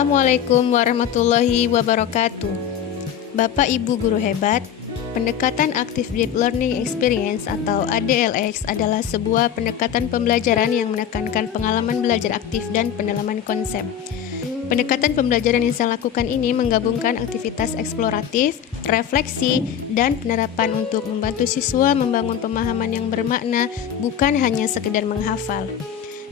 Assalamualaikum warahmatullahi wabarakatuh. Bapak Ibu guru hebat, pendekatan Active Deep Learning Experience atau ADLX adalah sebuah pendekatan pembelajaran yang menekankan pengalaman belajar aktif dan pendalaman konsep. Pendekatan pembelajaran yang saya lakukan ini menggabungkan aktivitas eksploratif, refleksi, dan penerapan untuk membantu siswa membangun pemahaman yang bermakna, bukan hanya sekedar menghafal.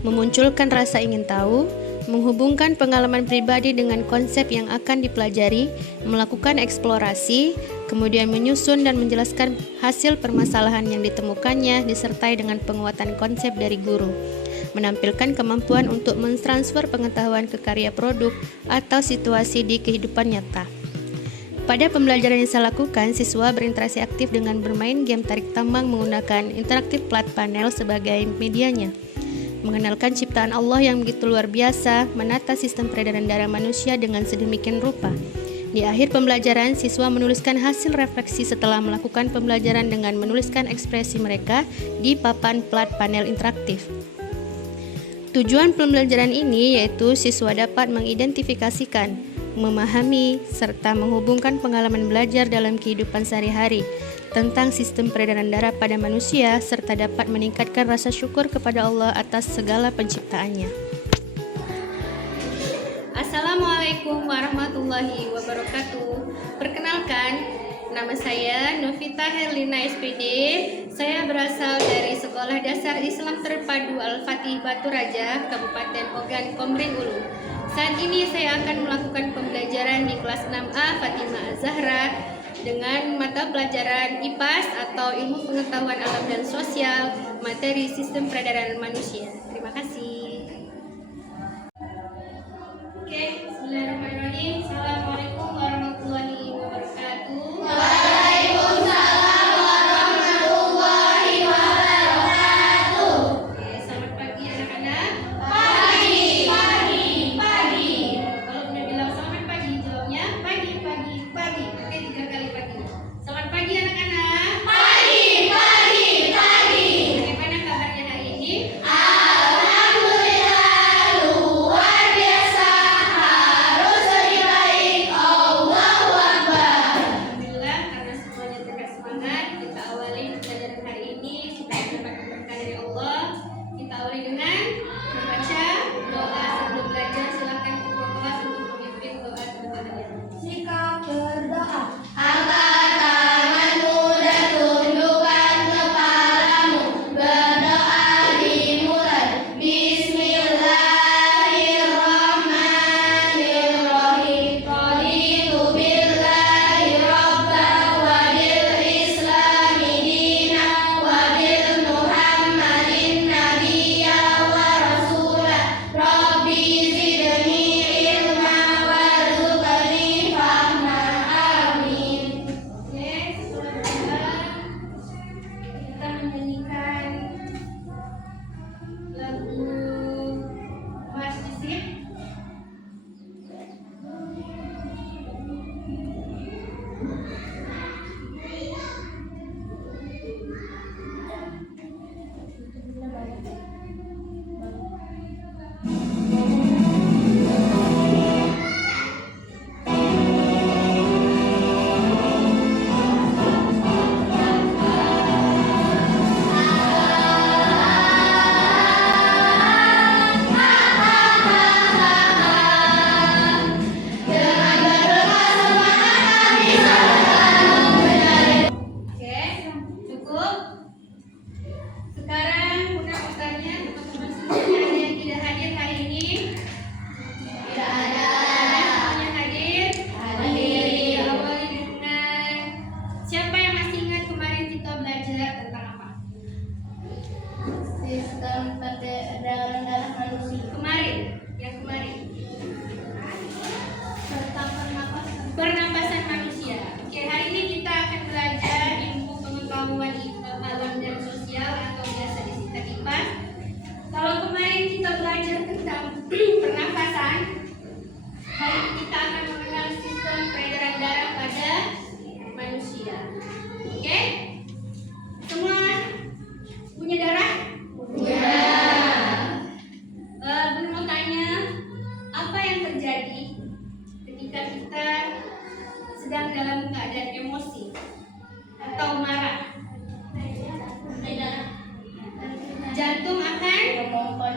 Memunculkan rasa ingin tahu, menghubungkan pengalaman pribadi dengan konsep yang akan dipelajari, melakukan eksplorasi, kemudian menyusun dan menjelaskan hasil permasalahan yang ditemukannya disertai dengan penguatan konsep dari guru, menampilkan kemampuan untuk mentransfer pengetahuan ke karya produk atau situasi di kehidupan nyata. Pada pembelajaran yang saya lakukan, siswa berinteraksi aktif dengan bermain game tarik tambang menggunakan interaktif flat panel sebagai medianya, mengenalkan ciptaan Allah yang begitu luar biasa, menata sistem peredaran darah manusia dengan sedemikian rupa. Di akhir pembelajaran, siswa menuliskan hasil refleksi setelah melakukan pembelajaran dengan menuliskan ekspresi mereka di papan plat panel interaktif. Tujuan pembelajaran ini yaitu siswa dapat mengidentifikasikan, memahami, serta menghubungkan pengalaman belajar dalam kehidupan sehari-hari tentang sistem peredaran darah pada manusia, serta dapat meningkatkan rasa syukur kepada Allah atas segala penciptaannya. Assalamualaikum warahmatullahi wabarakatuh. Perkenalkan, nama saya Novita Herlina SPD. Saya berasal dari Sekolah Dasar Islam Terpadu Al-Fatih Batu Raja, Kabupaten Ogan Komering Ulu. Saat ini saya akan melakukan pembelajaran di kelas 6A Fatimah Az-Zahra dengan mata pelajaran IPAS atau Ilmu Pengetahuan Alam dan Sosial, materi Sistem Peredaran Manusia. Terima kasih. Oke, bismillahirrahmanirrahim. Assalamualaikum warahmatullahi wabarakatuh. Waalaikumsalam warahmatullahi wabarakatuh. Oke, selamat pagi anak-anak. Pagi. Kalau udah bilang selamat pagi, jawabnya pagi. Oke, 3 kali pagi. Selamat pagi anak-anak. Pagi. Bagaimana kabarnya hari ini? Alhamdulillah. jika kita sedang dalam keadaan emosi atau marah. Jantung akan memompa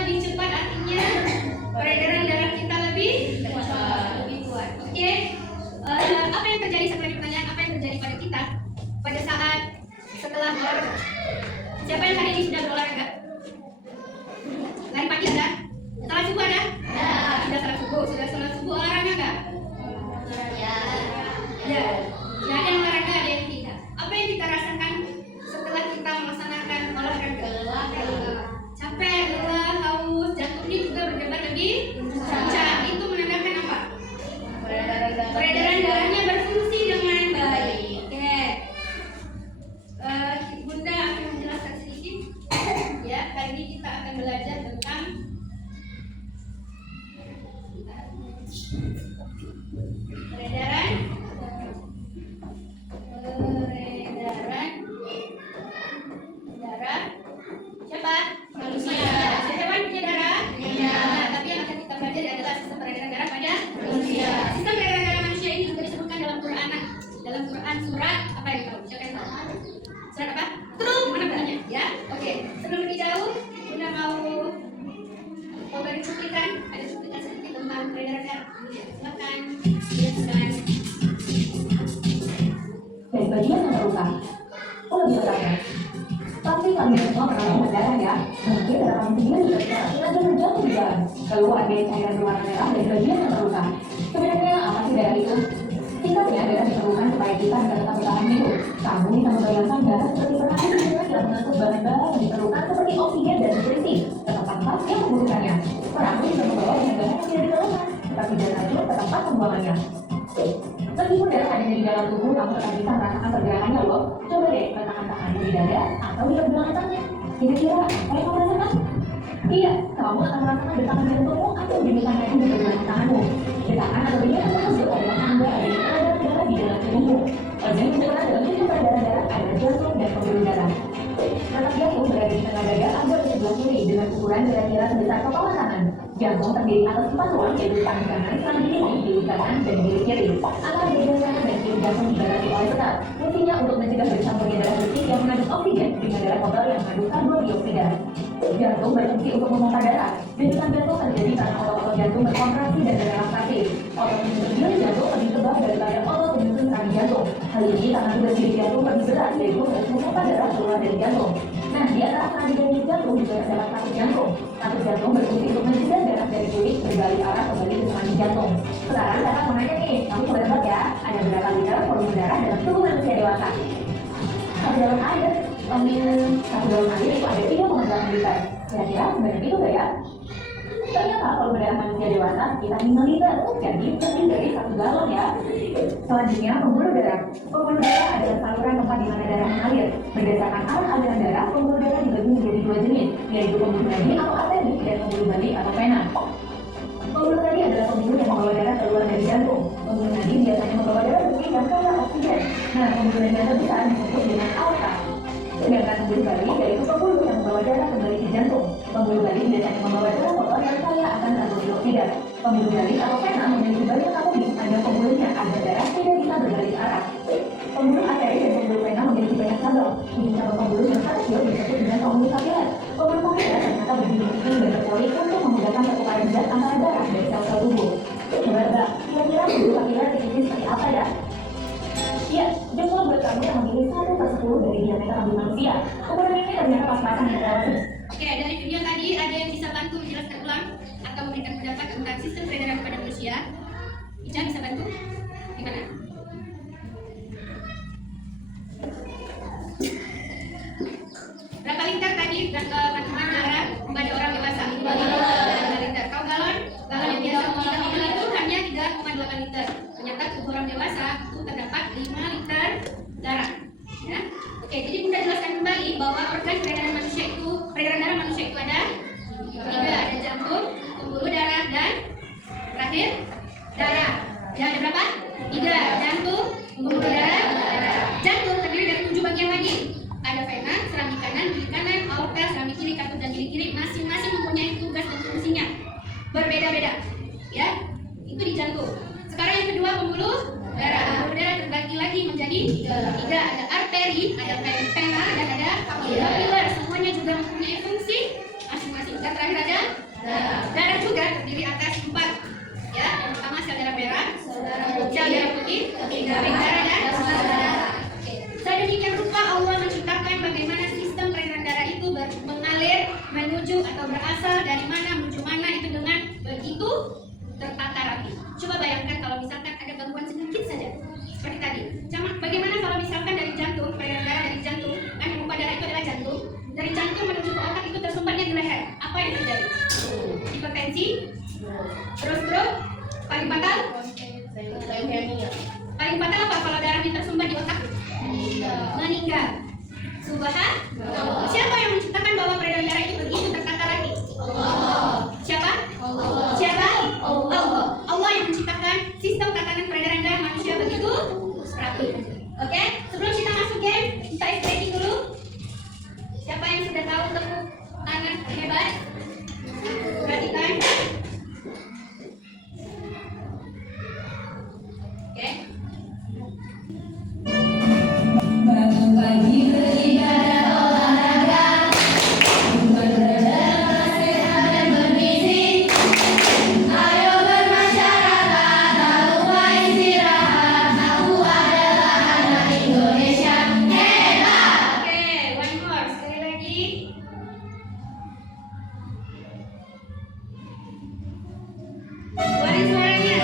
lebih cepat, artinya peredaran darah kita lebih kuat. Oke. Apa yang terjadi, sebagai pertanyaan, apa yang terjadi pada kita pada saat setelah olahraga? Siapa yang hari ini sudah berolahraga? Lari pagi ada? Salat subuh ada? Sudah salat subuh. Sudah salat subuh olahraga nggak? Ya. Ya ada yang olahraga, ada yang tidak. Apa yang kita rasakan setelah kita melaksanakan olahraga? Capek, lelah, haus, jantung ini juga berdebar lebih kencang. Itu menandakan apa? Peredaran darahnya berfungsi dengan baik. Oke. Bunda akan menjelaskan sedikit. Ya, kali ini kita akan belajar tentang peredaran darah. Siapa? Manusia. Hewan punya darah? Iya. Tapi yang akan kita pelajari adalah sistem peredaran darah pada manusia. Sistem peredaran darah manusia ini juga disebutkan dalam Quran. Dalam Quran surat apa yang tahu? Siapa yang tahu? Surat apa? Terus mana bilangnya? Ya. Oke. Sebelum lebih jauh, Bunda mau beri cuplikan. Ada cuplikan sedikit tentang peredaran darah. Silakan. Silakan. Dari bagian yang terluka, lebih bertanya. Pasti kalian semua pernah dengar darah ya? Mungkin darah kamu sendiri juga bisa akibat dan terjatuh di jalan. Lalu ada cairan berwarna merah dari bagian yang terluka. Sebenarnya apa sih darah itu? Singkatnya, darah diperlukan supaya kita bisa tetap bertahan hidup. Kamu bisa membayangkan darah seperti pernafasan yang mengangkut bahan-bahan yang diperlukan seperti oksigen dan nutrisi ke tempat yang membutuhkannya. Perahu bisa membawa bahan-bahan yang tidak diperlukan, seperti darah racun ke tempat pembuangannya. Meskipun darah ada di dalam tubuh, kamu tetap bisa merasakan pergerakannya loh. Coba deh letakkan tanganmu di dada atau di kedua tangannya. Kira-kira apa yang kamu rasakan? Iya, kamu akan merasakan detak jantungmu atau denyutnya di kedua tanganmu. Detakan atau denyut tersebut adalah tanda adanya peredaran darah di dalam tubuhmu. Organ yang berperan dalam sistem peredaran darah adalah jantung dan pembuluh darah. Letak jantung berada di tengah dada agak di sebelah kiri dengan ukuran kira-kira sebesar kepala tangan. Jantung terdiri atas 4 ruang, yaitu paling kanan, paling kiri, kiri kanan, dan kiri kiri. Antara bagian kanan dan kiri jantung dibatasi oleh sekat. Fungsinya untuk mencegah bercampurnya darah bersih yang mengandung oksigen dengan darah kotor yang mengandung karbon dioksida. Jantung berfungsi untuk memompa darah. Denyutan jantung terjadi karena otot-otot jantung berkontraksi dan berrelaksasi. Otot penyusun diri jantung lebih tebal daripada otot penyusun serangan jantung. Hal ini karena tugas diri jantung lebih berat, yaitu harus memompa darah keluar dari jantung. Nah, di antara serangan jantung juga terdapat katup jantung. Katup jantung berfungsi untuk mencegah darah dari kulit berbalik arah kembali ke serangan jantung. Sekarang dapat menanya nih, kamu coba tebak ya, ada berapa liter volume darah dalam tubuh manusia dewasa? Satu galon air, satu galon air itu ada 3,8 liter. Kira-kira sebanyak itu nggak ya? Ternyata volume darah manusia dewasa sekitar 5 liter, jadi lebih dari 1 galon ya. Selanjutnya, pembuluh darah. Pembuluh darah adalah saluran tempat di mana darah mengalir. Berdasarkan arah aliran darah, pembuluh darah dibagi menjadi 2 jenis, yaitu pembuluh nadi atau arteri dan pembuluh balik atau vena. Pembuluh nadi adalah pembuluh yang membawa darah keluar dari jantung. Pembuluh nadi biasanya membawa darah bersih dan kaya oksigen. Nah, pembuluh nadi yang terbesar disebut dengan aorta. Sedangkan pembuluh balik yaitu pembuluh yang membawa darah kembali ke jantung. Pembuluh balik biasanya membawa darah kotor yang kaya akan karbon dioksida. Pembuluh balik atau vena memiliki banyak kabel di sepanjang pembuluhnya agar darah tidak bisa berbalik arah. Pembuluh arteri dan pembuluh vena memiliki banyak kabel. Ujung cabang pembuluh yang kecil disebut dengan pembuluh kapiler. Pembuluh kapiler ternyata berdiri dan berpori untuk memudahkan pertukaran zat antara darah dari sel-sel tubuh. Coba tebak, kira-kira pembuluh kapiler ini seperti apa ya? Ya, jumlah buat kamu yang memilih 1/10 dari diameter rambut manusia. Ukuran ini ternyata pas-pasan dan relatif. Oke, dari video tadi ada yang bisa bantu menjelaskan ulang atau memberikan pendapat tentang sistem peredaran pada manusia? Ica bisa bantu? Gimana? Berapa liter tadi kandungan darah pada orang dewasa? 2 liter. Kau galon? Galon yang biasa 3 ml itu hanya 3,8 liter. Ternyata tubuh orang dewasa itu terdapat 5 liter darah. Ya. Oke, jadi Bunda jelaskan kembali bahwa organ peredaran manusia itu, peredaran darah manusia itu ada 3, ada jantung, pembuluh darah, dan terakhir darah. Ya, ada berapa? 3, jantung, pembuluh darah, darah. Jantung terdiri dari 7 bagian lagi. Ada vena, serambi kanan, kiri kanan, aorta, serambi kiri, katup, dan kiri kiri. Masing-masing mempunyai tugas dan fungsinya berbeda-beda. Ya, itu dua pembuluh darah. Pembuluh darah terbagi lagi menjadi tiga. Ada arteri, ada vena, dan ada kapiler. Semuanya juga mempunyai fungsi masing-masing. Dan terakhir ada darah juga terdiri atas 4. Ya, yang pertama sel darah merah, sel darah putih, keping darah, dan sel darah. Sedemikian rupa Allah menciptakan bagaimana sistem peredaran darah itu mengalir menuju atau berasal dari mana menuju mana itu dengan begitu tertata rapi. Coba bayangkan kalau misalkan ada gangguan sedikit saja seperti tadi. Bagaimana kalau misalkan dari jantung, peredaran darah dari jantung, kan pompa darah itu adalah jantung, dari jantung menuju ke otak itu tersumbatnya di leher. Apa yang terjadi? Hipertensi, terus paling fatal? Paling fatal apa kalau darah tersumbat di otak? Meninggal. Subhan. Siapa yang menciptakan bahwa peredaran darah itu begitu tertata rapi? Siapa? Siapa? Allah yang menciptakan sistem tatanan peredaran darah manusia begitu rapi. Oke? Sebelum kita masuk game, kita stretching dulu. Siapa yang sudah tahu tepuk tangan hebat? Perhatikan. Oke? Bangun pagi beribadah olahraga, bukan berjalan sehat dan bergizi. Ayo bermasyarakat, tak lupa istirahat. Aku adalah anak Indonesia hebat. Oke, one more. Sekali lagi. Suara suaranya.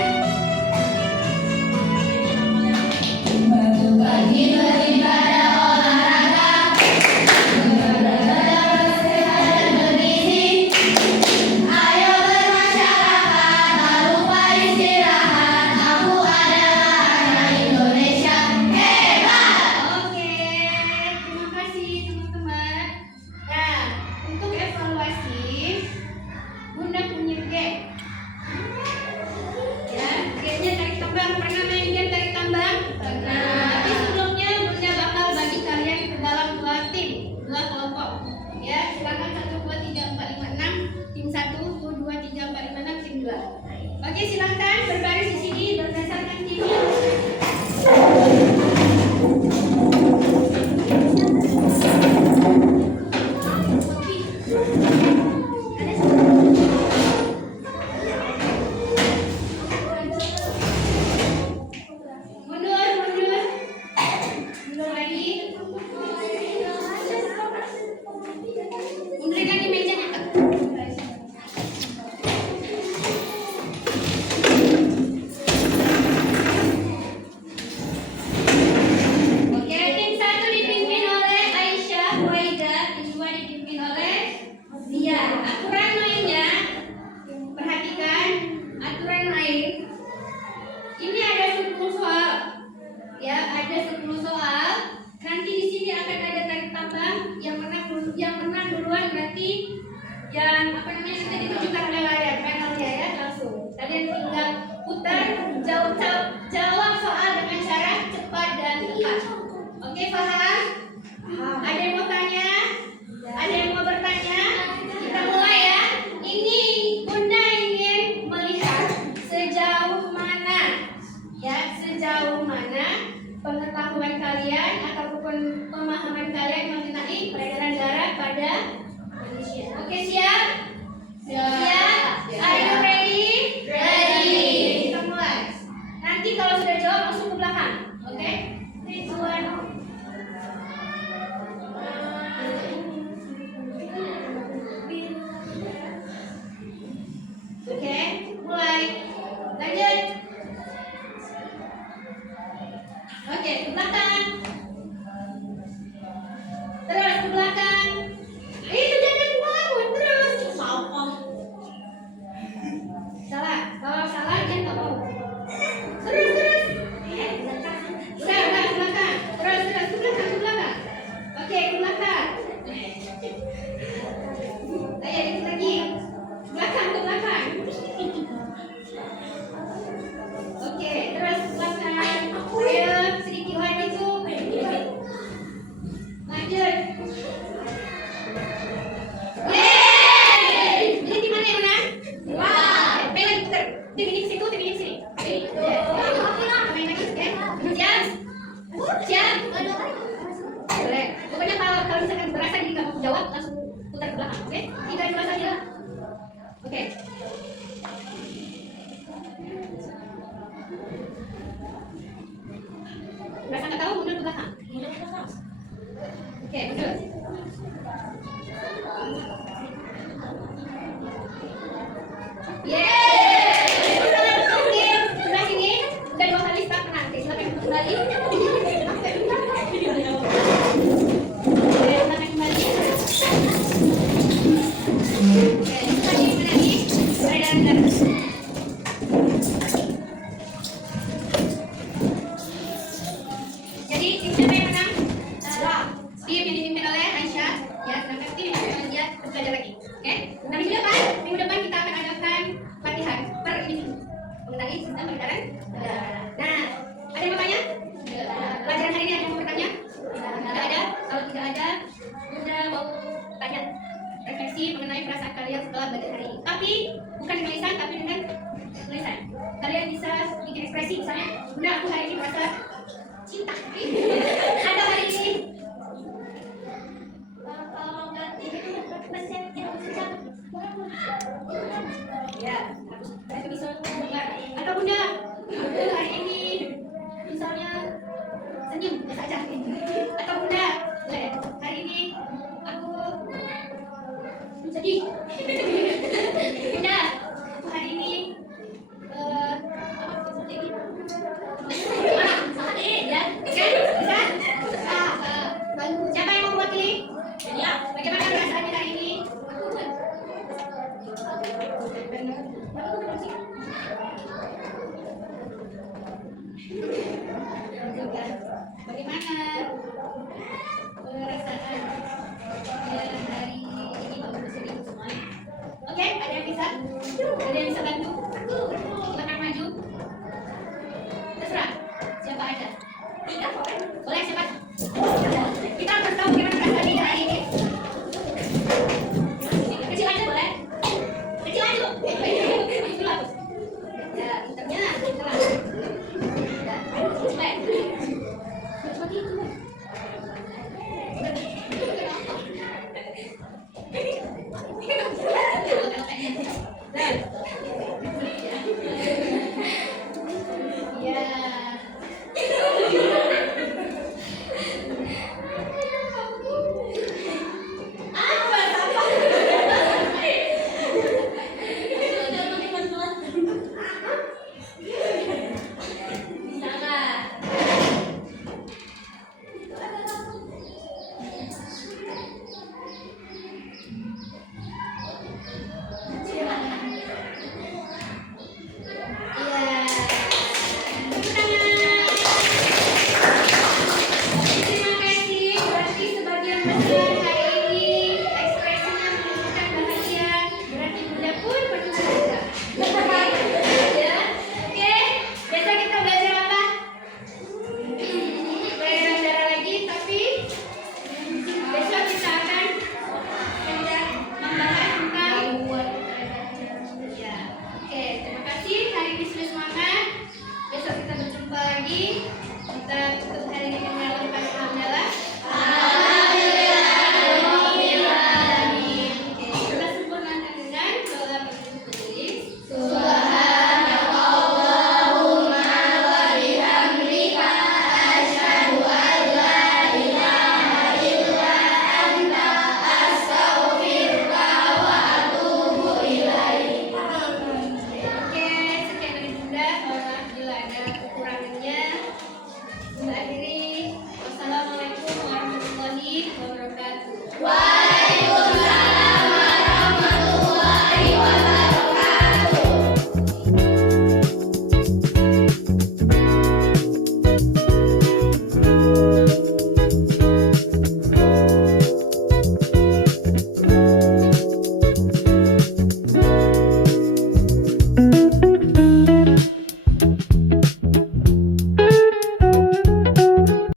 Bangun pagi beribadah olahraga, bukan berjalan sehat dan bergizi. Ayo bermasyarakat, tak lupa istirahat. Aku adalah anak Indonesia hebat. Oke, terima kasih teman-teman. Nah, untuk evaluasi, Bunda punya game. Ya, gamenya tarik tambang. Pernah main game tarik tambang? Pernah. Tapi sebelumnya Bunda bakal bagi kalian ke dalam 2 tim, 2 kelompok. Ya, silakan 1, 2, 3, 4, 5, 6. Tim 1, 2, 3, 4, 5, 6, tim 2. Oke, silakan berbaris di sini berdasarkan timnya. Mundur, mundur. Mundur lagi. Mundurin lagi mejanya, Kak. Oke, tim 1 dipimpin oleh Aisyah Waida, tim 2 dipimpin oleh Zia. Aturan mainnya, perhatikan aturan main. Ini ada 10 soal. Ya, ada 10 soal. Nanti di sini akan ada tarik tambang. Yang menang duluan berarti yang nanti ditunjukkan oleh layar panelnya ya langsung. Kalian tinggal putar, jawab soal dengan cara cepat dan tepat. Oke, paham? Ada yang mau tanya? Ada yang mau bertanya? Kita mulai ya. Ini Bunda ingin melihat sejauh mana pengetahuan kalian ataupun pemahaman kalian mengenai peredaran darah pada manusia. Oke, siap? Siap? Are you ready? Ready. Kita mulai. Nanti kalau sudah jawab langsung ke belakang. Oke? 3, 2, 1. Oke, mulai. Lanjut. Oke, ke belakang. Terus ke belakang. Itu jangan bangun terus. Salah. Kalau salah dia nggak mau. Terus. Udah ke belakang. Terus ke belakang. Oke, ke belakang. Ayo dikit lagi. Belakang. Oke, terus ke belakang. Ayo sedikit lagi tuh. Lanjut. Yeay! Ini di mana yang menang? Pegang putar. Tim ini ke situ, tim ini ke sini. Siap? Boleh. Pokoknya kalau misalkan berasa jadi nggak mau jawab, langsung putar ke belakang. Oke? 3, 2, 1. Oke. Berasa nggak tahu, mundur ke belakang. Oke, mundur. Yeay! Sebelah sini udah 2 kali start menang. Oke, silakan kembali. Oke, silakan kembali. Oke, lagi menangi. Beredar-edar. Jadi tim siapa yang menang? Tim yang dipimpin oleh Aisyah. Ya, sedangkan tim yang dipimpin oleh dia belajar lagi. Oke? Nah, minggu depan kita akan adakan latihan per individu mengenai sistem peredaran darah. Nah, ada yang mau tanya? Pelajaran hari ini ada yang mau bertanya? Tidak ada. Kalau tidak ada, Bunda mau tanya refleksi mengenai perasaan kalian setelah belajar hari ini. Tapi bukan dengan lisan, tapi dengan tulisan. Kalian bisa bikin ekspresi, misalnya, Bunda, aku hari ini merasa cinta.